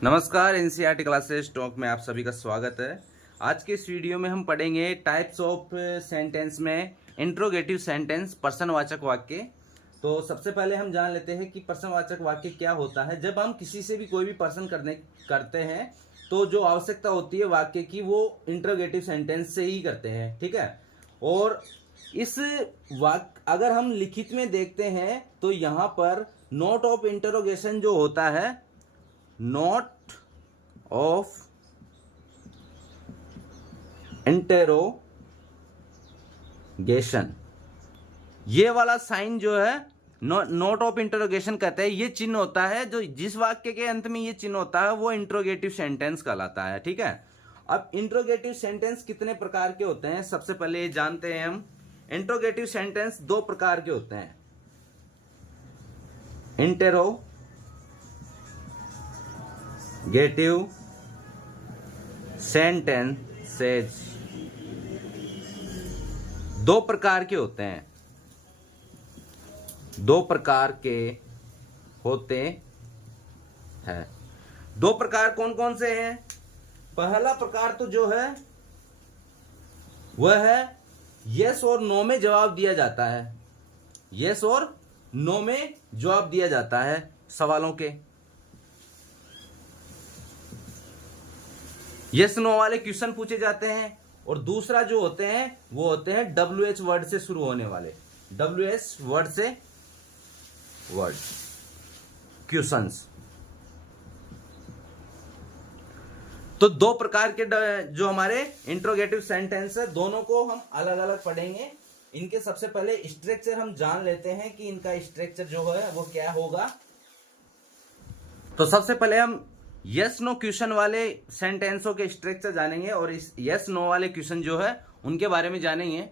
नमस्कार, NCERT classes talk में आप सभी का स्वागत है। आज के इस वीडियो में हम पढ़ेंगे टाइप्स ऑफ सेंटेंस में इंट्रोगेटिव सेंटेंस, प्रश्नवाचक वाक्य। तो सबसे पहले हम जान लेते हैं कि प्रश्नवाचक वाक्य क्या होता है। जब हम किसी से भी कोई भी प्रश्न करते हैं तो जो आवश्यकता होती है वाक्य की, वो इंट्रोगेटिव सेंटेंस से ही करते हैं, ठीक है। और इस वाक्य अगर हम लिखित में देखते हैं तो यहाँ पर नोट ऑफ इंटरोगेशन जो होता है, नोट ऑफ इंटेरोगेशन, ये वाला साइन जो है नोट ऑफ इंटरोगेशन कहते हैं, ये चिन्ह होता है जो जिस वाक्य के अंत में ये चिन्ह होता है वो इंट्रोगेटिव सेंटेंस कहलाता है, ठीक है। अब इंट्रोगेटिव सेंटेंस कितने प्रकार के होते हैं, सबसे पहले ये जानते हैं हम। इंट्रोगेटिव सेंटेंस दो प्रकार के होते हैं, इंटेरोगेटिव सेंटेंसेस दो प्रकार के होते हैं, दो प्रकार के होते हैं। दो प्रकार कौन कौन से हैं? पहला प्रकार तो जो है वह है यस और नो में जवाब दिया जाता है। यस और नो में जवाब दिया जाता है सवालों के। यस नो वाले क्वेश्चन पूछे जाते हैं। और दूसरा जो होते हैं वो होते हैं WH वर्ड से शुरू होने वाले, WH वर्ड से वर्ड क्वेश्चंस। तो दो प्रकार के जो हमारे इंट्रोगेटिव सेंटेंस है, दोनों को हम अलग अलग पढ़ेंगे। इनके सबसे पहले स्ट्रक्चर हम जान लेते हैं कि इनका स्ट्रक्चर जो है वो क्या होगा। तो सबसे पहले हम यस नो क्वेश्चन वाले सेंटेंसों के स्ट्रक्चर जानेंगे और इस यस नो वाले क्वेश्चन जो है उनके बारे में जानेंगे।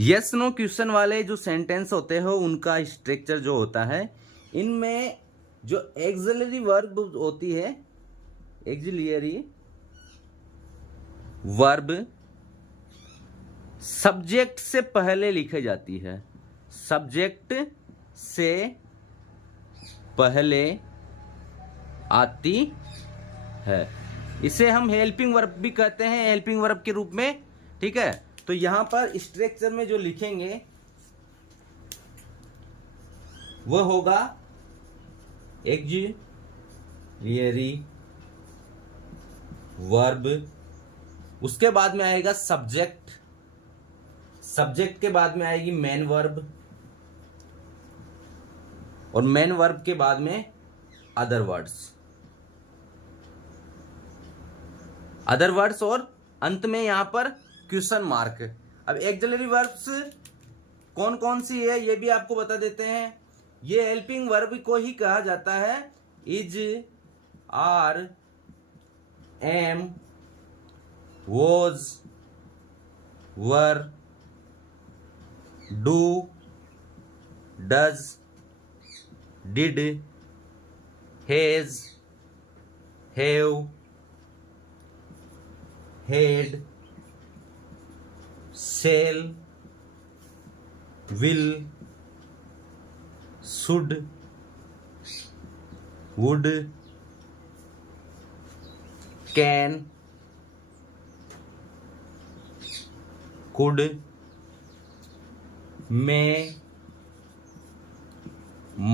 यस नो क्वेश्चन वाले जो सेंटेंस होते हैं उनका स्ट्रक्चर जो होता है, इनमें जो एक्सिलरी वर्ब होती है, एक्सिलरी वर्ब सब्जेक्ट से पहले लिखी जाती है, सब्जेक्ट से पहले आती है। इसे हम हेल्पिंग वर्ब भी कहते हैं, हेल्पिंग वर्ब के रूप में, ठीक है। तो यहां पर स्ट्रक्चर में जो लिखेंगे वह होगा एक्सिलरी वर्ब, उसके बाद में आएगा सब्जेक्ट, सब्जेक्ट के बाद में आएगी मेन वर्ब, और मेन वर्ब के बाद में अदर वर्ड्स, अदर वर्ड्स, और अंत में यहां पर क्वेश्चन मार्क। अब एक्सिलरी वर्ब्स कौन कौन सी है ये भी आपको बता देते हैं। ये हेल्पिंग वर्ब को ही कहा जाता है। Is, are, am, was, were, do, does, did, has, have, had, shall, will, should, would, can, could, may,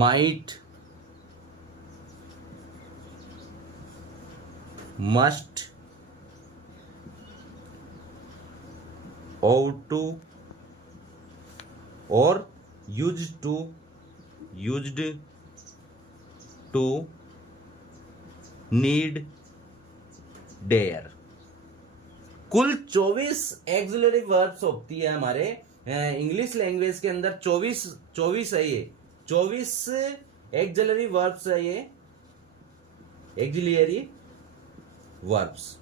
might, must, ought to, और used to, used to, need, dare। कुल 24 एक्सिलरी वर्ब्स होती है हमारे English language के अंदर। 24 है ये, 24 axillary verbs है ये, एक्सिलरी वर्ब्स।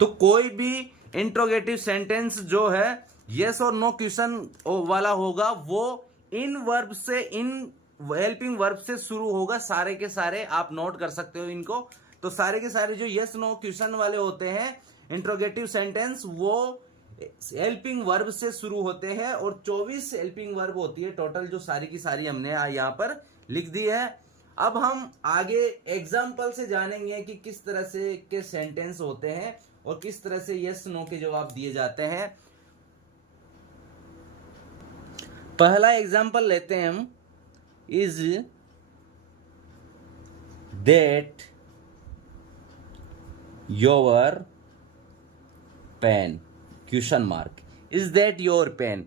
तो कोई भी इंट्रोगेटिव सेंटेंस जो है यस और नो क्वेश्चन वाला होगा, वो इन वर्ब से, इन हेल्पिंग वर्ब से शुरू होगा। सारे के सारे आप नोट कर सकते हो इनको। तो सारे के सारे जो यस नो क्वेश्चन वाले होते हैं इंट्रोगेटिव सेंटेंस, वो हेल्पिंग वर्ब से शुरू होते हैं। और 24 हेल्पिंग वर्ब होती है टोटल, जो सारी की सारी हमने यहाँ पर लिख दी है। अब हम आगे एग्जाम्पल से जानेंगे कि किस तरह से के सेंटेंस होते हैं और किस तरह से यस नो के जवाब दिए जाते हैं। पहला एग्जाम्पल लेते हैं हम, is that your pen, question mark, is that your pen,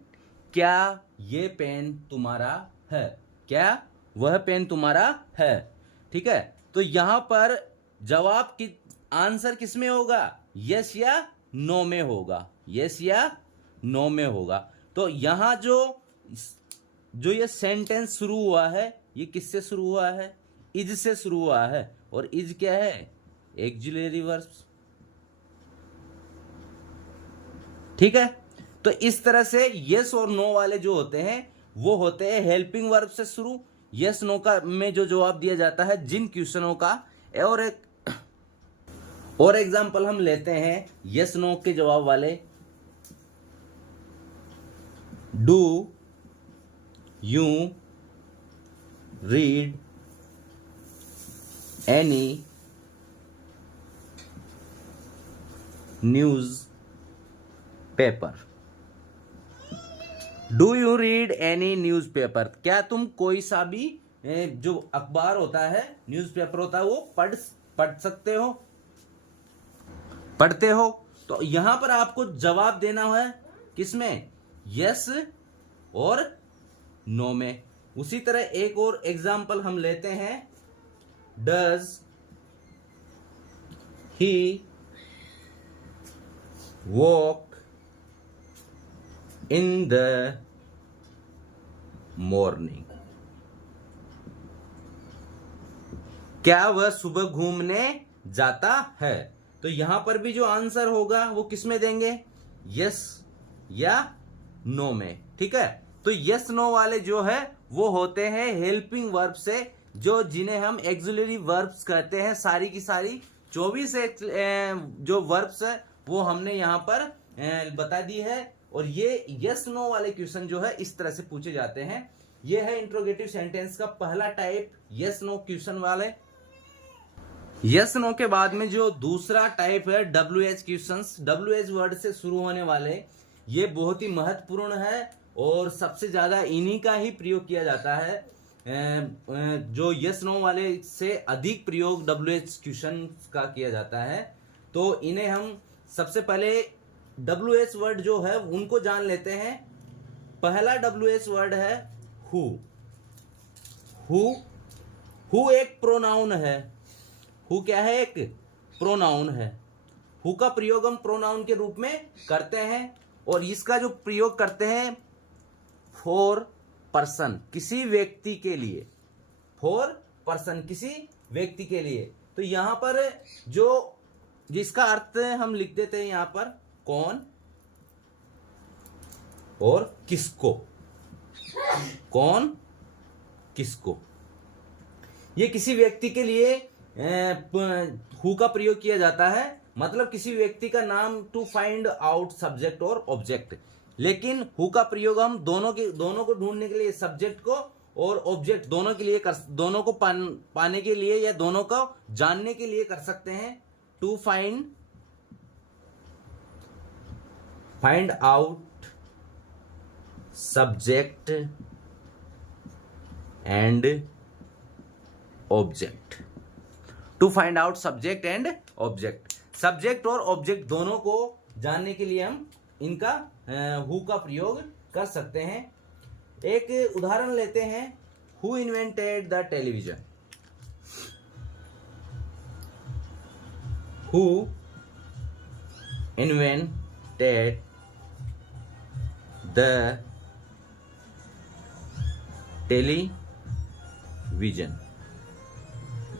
क्या ये पेन तुम्हारा है, क्या वह पेन तुम्हारा है। ठीक है, तो यहां पर जवाब की आंसर किस में होगा, यस या नो में होगा, यस या नो में होगा। तो यहां जो ये सेंटेंस शुरू हुआ है ये किससे शुरू हुआ है, इज से शुरू हुआ है, और इज क्या है, ऑक्सिलरी वर्ब्स। ठीक है, तो इस तरह से यस और नो वाले जो होते हैं वो होते हैं हेल्पिंग वर्ब से शुरू, यस नो का में जो जवाब दिया जाता है जिन क्वेश्चनों का। और एग्जांपल हम लेते हैं यस नो के जवाब वाले, do you read any news paper, do you read any news paper, क्या तुम कोई सा भी जो अखबार होता है, न्यूज़पेपर होता है, वो पढ़ सकते हो, पढ़ते हो। तो यहां पर आपको जवाब देना है किसमें, यस और नो में। उसी तरह एक और एग्जाम्पल हम लेते हैं, does he walk in the morning, क्या वह सुबह घूमने जाता है। तो यहां पर भी जो आंसर होगा वो किस में देंगे, यस या नो में। ठीक है, तो यस नो वाले जो है वो होते हैं हेल्पिंग वर्ब से, जो जिन्हें हम ऑक्सिलरी वर्ब्स कहते हैं। सारी की सारी 24 जो वर्ब्स है वो हमने यहां पर बता दी है। और ये यस नो वाले क्वेश्चन जो है इस तरह से पूछे जाते हैं। ये है इंट्रोगेटिव सेंटेंस का पहला टाइप, यस नो क्वेश्चन वाले। यस नो के बाद में जो दूसरा टाइप है WH क्वेश्चंस, WH वर्ड से शुरू होने वाले, ये बहुत ही महत्वपूर्ण है और सबसे ज्यादा इन्हीं का ही प्रयोग किया जाता है। जो यस नो वाले से अधिक प्रयोग WH क्वेश्चन का किया जाता है। तो इन्हें हम सबसे पहले WH वर्ड जो है उनको जान लेते हैं। पहला WH वर्ड है हु। हु एक प्रोनाउन है। हु क्या है, एक प्रोनाउन है। हु का प्रयोग हम प्रोनाउन के रूप में करते हैं और इसका जो प्रयोग करते हैं फॉर पर्सन, किसी व्यक्ति के लिए, फॉर पर्सन किसी व्यक्ति के लिए। तो यहां पर जो जिसका अर्थ हम लिख देते हैं यहां पर कौन और किसको, कौन किसको, ये किसी व्यक्ति के लिए हु का प्रयोग किया जाता है। मतलब किसी व्यक्ति का नाम टू फाइंड आउट सब्जेक्ट और ऑब्जेक्ट। लेकिन हु का प्रयोग हम दोनों को ढूंढने के लिए, सब्जेक्ट को और ऑब्जेक्ट दोनों के लिए दोनों को पाने के लिए या दोनों को जानने के लिए कर सकते हैं। To find out subject and object, to find out subject and object, subject और ऑब्जेक्ट दोनों को जानने के लिए हम इनका हु का प्रयोग कर सकते हैं। एक उदाहरण लेते हैं, who invented the television, who invented the television,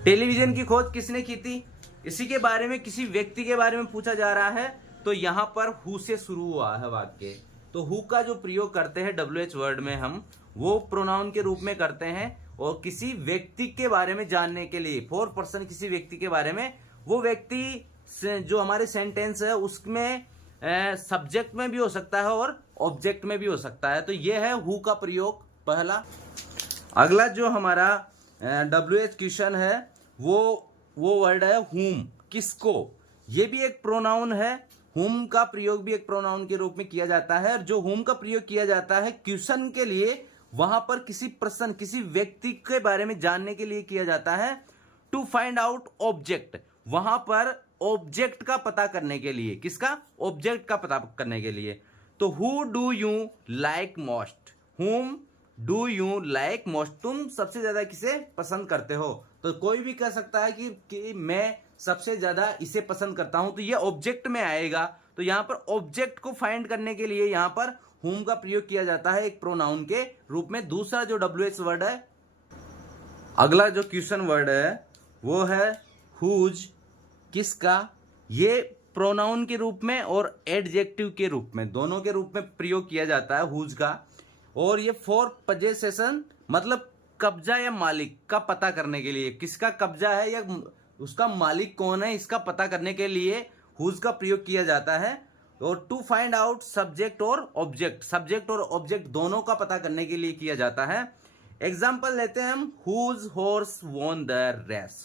television की खोज किसने की थी, इसी के बारे में, किसी व्यक्ति के बारे में पूछा जा रहा है। तो यहां पर हु से शुरू हुआ है वाक्य। तो हु का जो प्रयोग करते हैं WH वर्ड में हम, वो प्रोनाउन के रूप में करते हैं और किसी व्यक्ति के बारे में जानने के लिए, फॉर पर्सन किसी व्यक्ति के बारे में, वो व्यक्ति जो हमारे सेंटेंस है उसमें सब्जेक्ट में भी हो सकता है और ऑब्जेक्ट में भी हो सकता है। तो ये है हु का प्रयोग पहला। अगला जो हमारा WH क्वेश्चन है वो वर्ड है whom, किसको। ये भी एक प्रोनाउन है। whom का प्रयोग भी एक प्रोनाउन के रूप में किया जाता है। और जो whom का प्रयोग किया जाता है क्वेश्चन के लिए, वहां पर किसी पर्सन, किसी व्यक्ति के बारे में जानने के लिए किया जाता है। टू फाइंड आउट ऑब्जेक्ट, वहां पर ऑब्जेक्ट का पता करने के लिए, किसका? ऑब्जेक्ट का पता करने के लिए। तो who do you like most, whom do you like most, तुम सबसे ज्यादा किसे पसंद करते हो। तो कोई भी कह सकता है कि मैं सबसे ज्यादा इसे पसंद करता हूं, तो ये ऑब्जेक्ट में आएगा। तो यहां पर ऑब्जेक्ट को फाइंड करने के लिए यहां पर whom का प्रयोग किया जाता है एक प्रोनाउन के रूप में। दूसरा जो WH वर्ड है, अगला जो क्वेश्चन वर्ड है वो है whose, किसका। ये प्रोनाउन के रूप में और एडजेक्टिव के रूप में, दोनों के रूप में प्रयोग किया जाता है whose का। और ये फॉर पजेसेशन, मतलब कब्जा या मालिक का पता करने के लिए, किसका कब्जा है या उसका मालिक कौन है, इसका पता करने के लिए whose का प्रयोग किया जाता है। और टू फाइंड आउट सब्जेक्ट और ऑब्जेक्ट, सब्जेक्ट और ऑब्जेक्ट दोनों का पता करने के लिए किया जाता है। एग्जाम्पल लेते हैं हम, whose horse won the race,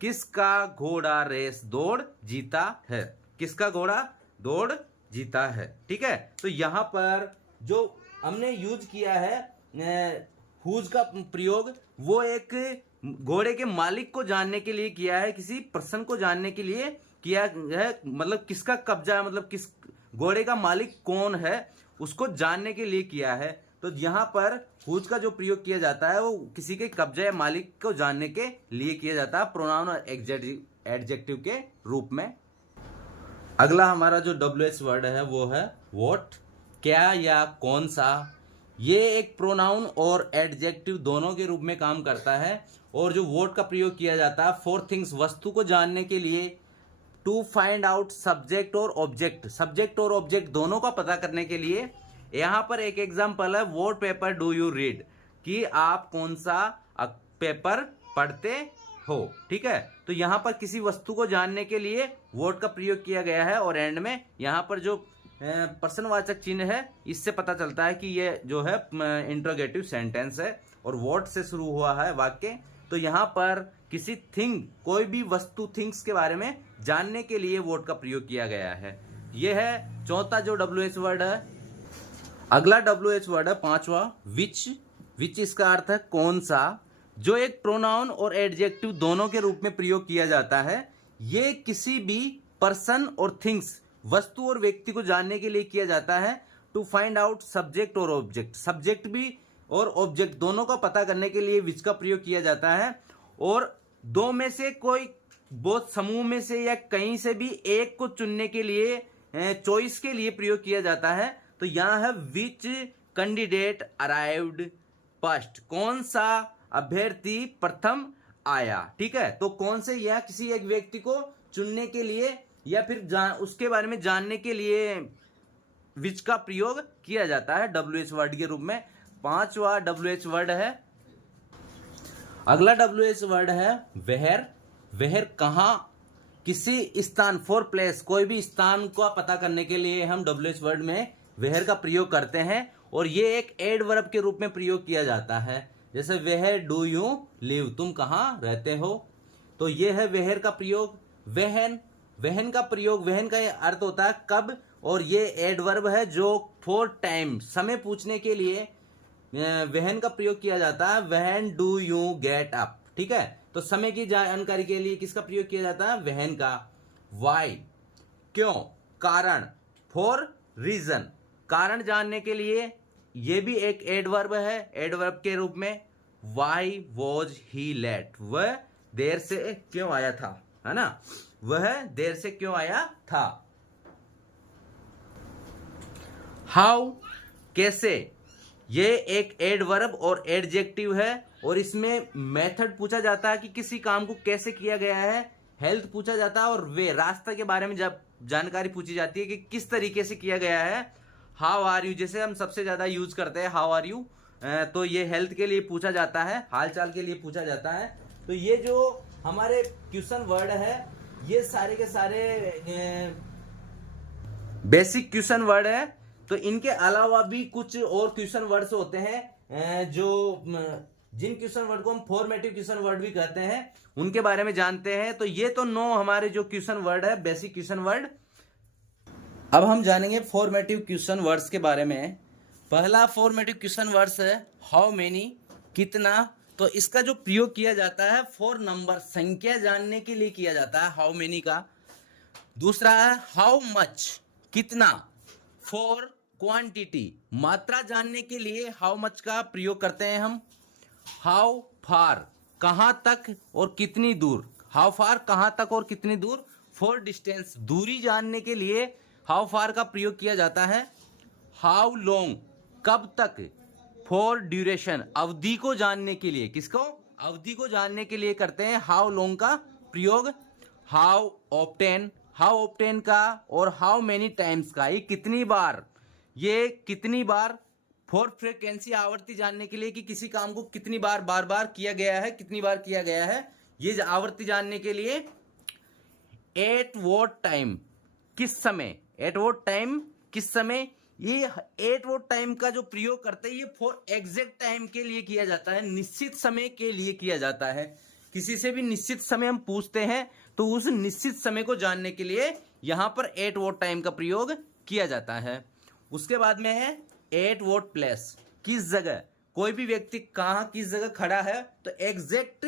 किसका घोड़ा रेस दौड़ जीता है, किसका घोड़ा दौड़ जीता है। ठीक है, तो यहां पर जो हमने यूज किया है whose का प्रयोग, वो एक घोड़े के मालिक को जानने के लिए किया है, किसी पर्सन को जानने के लिए किया है। मतलब किसका कब्जा है, मतलब किस घोड़े का मालिक कौन है, उसको जानने के लिए किया है। तो यहां पर whose का जो प्रयोग किया जाता है वो किसी के कब्जा या मालिक को जानने के लिए किया जाता है, प्रोनाउन और एडजेक्टिव के रूप में। अगला हमारा जो WH वर्ड है वो है what, क्या या कौन सा। ये एक प्रोनाउन और एडजेक्टिव दोनों के रूप में काम करता है। और जो what का प्रयोग किया जाता है फॉर थिंग्स, वस्तु को जानने के लिए। टू फाइंड आउट सब्जेक्ट और ऑब्जेक्ट, सब्जेक्ट और ऑब्जेक्ट दोनों का पता करने के लिए। यहां पर एक एग्जांपल है, what paper do you read, कि आप कौन सा पेपर पढ़ते हो। ठीक है, तो यहां पर किसी वस्तु को जानने के लिए व्हाट का प्रयोग किया गया है। और एंड में यहां पर जो प्रश्नवाचक चिन्ह है, इससे पता चलता है कि ये जो है इंट्रोगेटिव सेंटेंस है और व्हाट से शुरू हुआ है वाक्य। तो यहां पर किसी थिंग, कोई भी वस्तु, थिंग्स के बारे में जानने के लिए व्हाट का प्रयोग किया गया है। यह है चौथा जो WH वर्ड है। अगला WH वर्ड है पांचवा विच, विच इसका अर्थ है कौन सा, जो एक प्रोनाउन और एडजेक्टिव दोनों के रूप में प्रयोग किया जाता है। ये किसी भी पर्सन और थिंग्स, वस्तु और व्यक्ति को जानने के लिए किया जाता है। टू फाइंड आउट सब्जेक्ट और ऑब्जेक्ट, सब्जेक्ट भी और ऑब्जेक्ट दोनों का पता करने के लिए विच का प्रयोग किया जाता है। और दो में से कोई, बहुत समूह में से या कहीं से भी एक को चुनने के लिए, चॉइस के लिए प्रयोग किया जाता है। तो यहां है विच कैंडिडेट अराइव्ड फर्स्ट, कौन सा अभ्यर्थी प्रथम आया। ठीक है, तो कौन से, या किसी एक व्यक्ति को चुनने के लिए या फिर उसके बारे में जानने के लिए विच का प्रयोग किया जाता है WH वर्ड के रूप में। पांचवा WH वर्ड है, अगला WH वर्ड है वेयर, वेयर कहां, किसी स्थान, फॉर प्लेस, कोई भी स्थान को पता करने के लिए हम WH वर्ड में वेयर का प्रयोग करते हैं। और ये एक एडवर्ब के रूप में प्रयोग किया जाता है। जैसे वेयर डू यू लिव, तुम कहां रहते हो। तो ये है वेयर का प्रयोग। वेहन, वेहन का प्रयोग, वेहन का अर्थ होता है कब, और ये एडवर्ब है जो फॉर टाइम, समय पूछने के लिए वेहन का प्रयोग किया जाता है। वेहन डू यू गेट अप। ठीक है, तो समय की जानकारी के लिए किसका प्रयोग किया जाता है? वेहन का। वाई, क्यों, कारण। फॉर रीजन, कारण जानने के लिए। यह भी एक एडवर्ब है, एडवर्ब के रूप में। वाई वॉज ही लेट, वह देर से क्यों आया था, है ना, वह देर से क्यों आया था। हाउ, कैसे, ये एक एडवर्ब और एडजेक्टिव है। और इसमें मेथड पूछा जाता है कि किसी काम को कैसे किया गया है। हेल्थ पूछा जाता है, और वे, रास्ता के बारे में जब जानकारी पूछी जाती है कि किस तरीके से किया गया है। हाउ आर यू, जैसे हम सबसे ज्यादा यूज करते हैं हाउ आर यू, तो ये हेल्थ के लिए पूछा जाता है, हालचाल के लिए पूछा जाता है। तो ये जो हमारे क्वेश्चन वर्ड है, ये सारे के सारे बेसिक क्वेश्चन वर्ड है। तो इनके अलावा भी कुछ और क्वेश्चन वर्ड्स होते हैं जो जिन क्वेश्चन वर्ड को हम फॉर्मेटिव क्वेश्चन वर्ड भी कहते हैं उनके बारे में जानते हैं। तो ये तो 9 हमारे जो क्वेश्चन वर्ड है, बेसिक क्वेश्चन वर्ड। अब हम जानेंगे फॉर्मेटिव क्वेश्चन वर्ड्स के बारे में। पहला फॉर्मेटिव क्वेश्चन वर्ड्स है हाउ मेनी, कितना। तो इसका जो प्रयोग किया जाता है फॉर नंबर, संख्या जानने के लिए किया जाता है हाउ मेनी का। दूसरा है हाउ मच, कितना। फॉर क्वांटिटी, मात्रा जानने के लिए हाउ मच का प्रयोग करते हैं हम। हाउ फार, कहां तक और कितनी दूर। हाउ फार, कहां तक और कितनी दूर। फॉर डिस्टेंस, दूरी जानने के लिए हाउ फार का प्रयोग किया जाता है। हाउ लॉन्ग, कब तक। फॉर ड्यूरेशन, अवधि को जानने के लिए, किसको, अवधि को जानने के लिए करते हैं हाउ लॉन्ग का प्रयोग। हाउ ऑफ्टेन, हाउ ऑफ्टेन का और हाउ मेनी टाइम्स का, ये कितनी बार, ये कितनी बार। फॉर फ्रीक्वेंसी, आवृत्ति जानने के लिए कि किसी काम को कितनी बार बार बार किया गया है, कितनी बार किया गया है, ये आवृत्ति जानने के लिए। एट व्हाट टाइम, किस समय। एट व्हाट टाइम, किस समय। ये एट व्हाट टाइम का जो प्रयोग करते हैं ये फॉर एग्जैक्ट टाइम के लिए किया जाता है, निश्चित समय के लिए किया जाता है। किसी से भी निश्चित समय हम पूछते हैं तो उस निश्चित समय को जानने के लिए यहां पर एट व्हाट टाइम का प्रयोग किया जाता है। उसके बाद में है एट व्हाट प्लेस, किस जगह, कोई भी व्यक्ति कहां किस जगह खड़ा है तो एग्जैक्ट,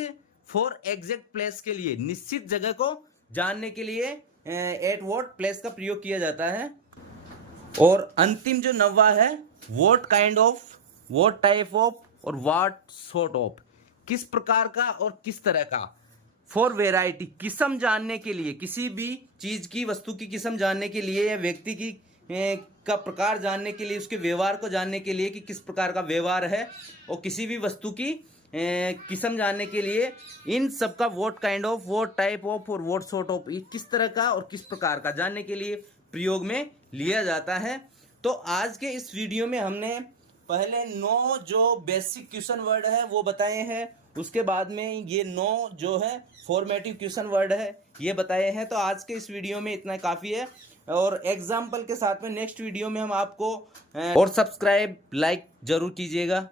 फॉर एग्जैक्ट प्लेस के लिए, निश्चित जगह को जानने के लिए एट व्हाट प्लेस का प्रयोग किया जाता है। और अंतिम जो 9वां है what kind of, what type of और व्हाट सॉर्ट ऑफ, किस प्रकार का और किस तरह का। फॉर वेराइटी, किस्म जानने के लिए, किसी भी चीज की, वस्तु की किस्म जानने के लिए या व्यक्ति की का प्रकार जानने के लिए, उसके व्यवहार को जानने के लिए कि किस प्रकार का व्यवहार है, और किसी भी वस्तु की किस्म जानने के लिए इन सब का what kind of, what type of और व्हाट सॉर्ट ऑफ, किस तरह का और किस प्रकार का जानने के लिए प्रयोग में लिया जाता है। तो आज के इस वीडियो में हमने पहले 9 जो बेसिक क्वेश्चन वर्ड है वो बताए हैं, उसके बाद में ये 9 जो है फॉर्मेटिव क्वेश्चन वर्ड है ये बताए हैं। तो आज के इस वीडियो में इतना काफ़ी है, और एग्जाम्पल के साथ में नेक्स्ट वीडियो में हम आपको और सब्सक्राइब लाइक जरूर कीजिएगा।